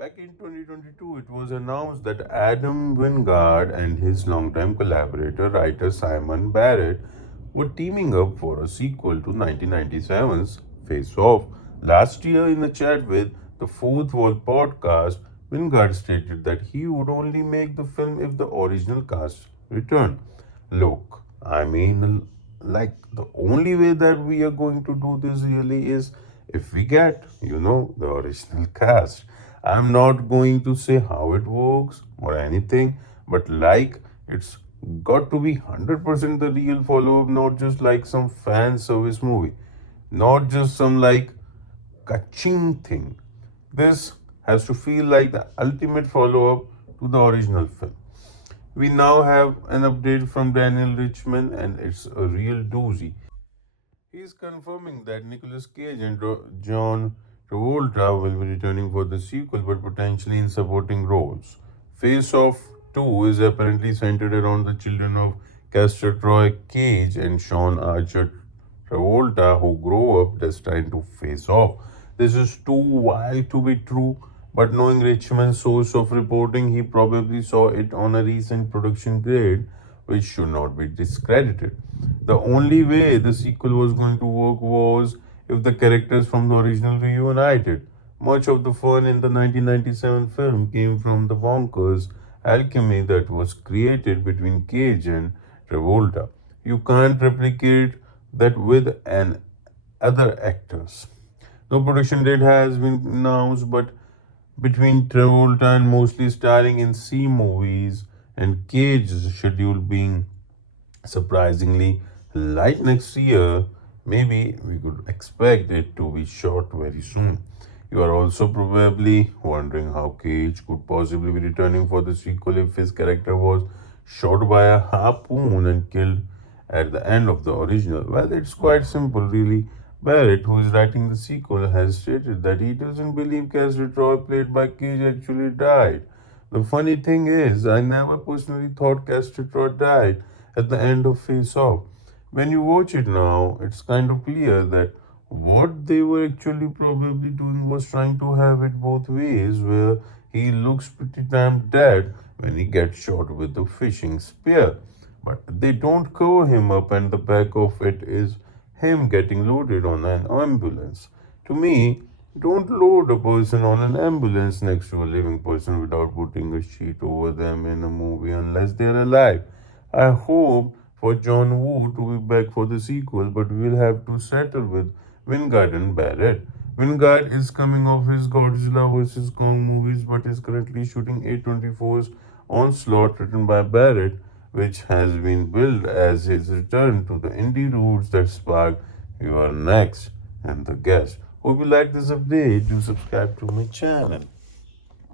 Back in 2022, it was announced that Adam Wingard and his longtime collaborator, writer Simon Barrett, were teaming up for a sequel to 1997's Face Off. Last year, in a chat with the Fourth Wall podcast, Wingard stated that he would only make the film if the original cast returned. Look, like the only way that we are going to do this really is if we get, the original cast. I'm not going to say how it works or anything, but like it's got to be 100% the real follow up, not just like some fan service movie, not just some like kaching thing. This has to feel like the ultimate follow up to the original film. We now have an update from Daniel Richmond, and it's a real doozy. He is confirming that Nicolas Cage and John Travolta will be returning for the sequel, but potentially in supporting roles. Face Off 2 is apparently centered around the children of Castor Troy Cage and Sean Archer Travolta, who grow up destined to face off. This is too wild to be true, but knowing Richmond's source of reporting, he probably saw it on a recent production grade, which should not be discredited. The only way the sequel was going to work was if the characters from the original reunited. Much of the fun in the 1997 film came from the bonkers alchemy that was created between Cage and Travolta. You can't replicate that with an other actors. No production date has been announced, but between Travolta and mostly starring in C movies and Cage's schedule being surprisingly light next year, maybe we could expect it to be shot very soon. You are also probably wondering how Cage could possibly be returning for the sequel if his character was shot by a harpoon and killed at the end of the original. Well, it's quite simple, really. Barrett, who is writing the sequel, has stated that he doesn't believe Castor Troy, played by Cage, actually died. The funny thing is, I never personally thought Castor Troy died at the end of Face Off. When you watch it now, it's kind of clear that what they were actually probably doing was trying to have it both ways, where he looks pretty damn dead when he gets shot with a fishing spear. But they don't cover him up, and the back of it is him getting loaded on an ambulance. To me, don't load a person on an ambulance next to a living person without putting a sheet over them in a movie unless they're alive. I hope for John Woo to be back for the sequel, but we'll have to settle with Wingard and Barrett. Wingard is coming off his Godzilla vs. Kong movies, but is currently shooting A24's Onslaught, written by Barrett, which has been billed as his return to the indie roots that sparked You Are Next and The Guest. Hope you like this update. Do subscribe to my channel.